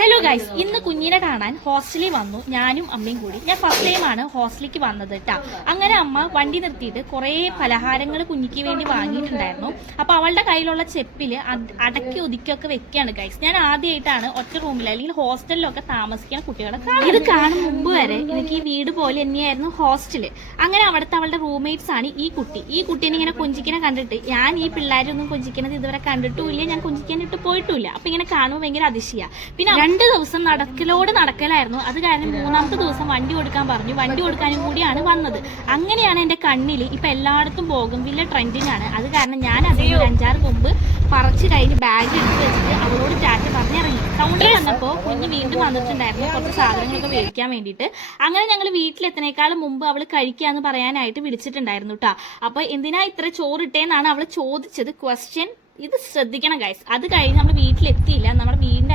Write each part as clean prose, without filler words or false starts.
Hello guys, ഇന്ന് കുഞ്ഞിനെ കാണാൻ ഹോസ്റ്റലിൽ വന്നു. ഞാനും അമ്മയും കൂടി. ഞാൻ ഫസ്റ്റ് ടൈമാണ് ഹോസ്റ്റലിലേക്ക് വന്നത് കേട്ടാ. അങ്ങനെ അമ്മ വണ്ടി നിർത്തിയിട്ട് കുറേ പലഹാരങ്ങൾ കുഞ്ഞിക്ക് വേണ്ടി വാങ്ങിയിട്ടുണ്ടായിരുന്നു. അപ്പൊ അവളുടെ കയ്യിലുള്ള ചെപ്പില് അടക്കി ഒതുക്കിയൊക്കെ വെക്കുകയാണ് ഗൈസ്. ഞാൻ ആദ്യമായിട്ടാണ് ഒറ്റ റൂമിൽ അല്ലെങ്കിൽ ഹോസ്റ്റലിലൊക്കെ താമസിക്കുന്ന കുട്ടികളെ കാണുന്നത്. ഇത് കാണും മുമ്പ് വരെ എനിക്ക് ഈ വീട് പോലെ തന്നെയായിരുന്നു ഹോസ്റ്റല്. അങ്ങനെ അവിടുത്തെ അവളുടെ റൂംമേറ്റ്സ് ആണ് ഈ കുട്ടി. ഈ കുട്ടീനെ ഇങ്ങനെ കൊഞ്ചിക്കനെ കണ്ടിട്ട് ഞാൻ ഈ പിള്ളേരൊന്നും കൊഞ്ചിക്കണത് ഇതുവരെ കണ്ടിട്ടുമില്ല, ഞാൻ കൊഞ്ചിക്കാനിട്ട് പോയിട്ടുമില്ല. അപ്പൊ ഇങ്ങനെ കാണുമ്പോൾ ഭയങ്കര അതിശയ. പിന്നെ 2 ദിവസം നടക്കലായിരുന്നു. അത് കാരണം 3ാമത്തെ ദിവസം വണ്ടി കൊടുക്കാൻ പറഞ്ഞു. വണ്ടി കൊടുക്കാനും കൂടിയാണ് വന്നത്. അങ്ങനെയാണ് എന്റെ കണ്ണിൽ ഇപ്പൊ എല്ലായിടത്തും പോകും വലിയ ട്രെൻഡിങ് ആണ്. അത് കാരണം ഞാൻ അതിന് 5-6 മുമ്പ് പറിച്ചു കഴിഞ്ഞ് ബാഗ് എടുത്ത് വെച്ചിട്ട് അവളോട് ടാറ്റ പറഞ്ഞിറങ്ങി. ടൗണിൽ വന്നപ്പോൾ കുഞ്ഞ് വീണ്ടും വന്നിട്ടുണ്ടായിരുന്നു കുറച്ച് സാധനങ്ങളൊക്കെ മേടിക്കാൻ വേണ്ടിയിട്ട്. അങ്ങനെ ഞങ്ങൾ വീട്ടിലെത്തുന്നേക്കാളും മുമ്പ് അവള് കഴിക്കാന്ന് പറയാനായിട്ട് വിളിച്ചിട്ടുണ്ടായിരുന്നു കേട്ടോ. അപ്പൊ എന്തിനാ ഇത്ര ചോറിട്ടേന്നാണ് അവള് ചോദിച്ചത്. ക്വസ്റ്റ്യൻ ഇത് ശ്രദ്ധിക്കണം ഗൈസ്. അത് കഴിഞ്ഞ് നമ്മൾ വീട്ടിലെത്തിയില്ല. നമ്മുടെ വീടിന്റെ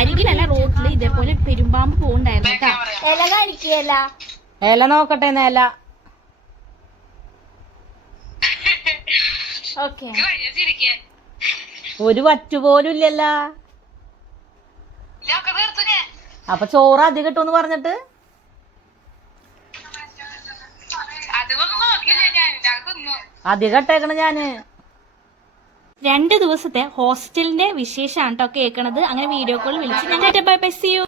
അരികിലല്ല റോഡിൽ ഇതേപോലെ പെരുമ്പാമ്പ് പോകുന്നുണ്ടായിരുന്നു കേട്ടോ. ഇല കാണിക്കല ഇല നോക്കട്ടെ ഇല. ഓക്കെ, ഒരു വറ്റുപോലും ഇല്ലല്ലോ. അപ്പൊ ചോറ് അധികം കിട്ടുമെന്ന് പറഞ്ഞിട്ട് അധികം ഇട്ടേക്കണ ഞാന്. 2 ദിവസത്തെ ഹോസ്റ്റലിന്റെ വിശേഷമാണ് കേട്ടോ കേൾക്കണത്. അങ്ങനെ വീഡിയോ കോൾ വിളിച്ച് ഞാൻ ബൈ ബൈ, സീ യു.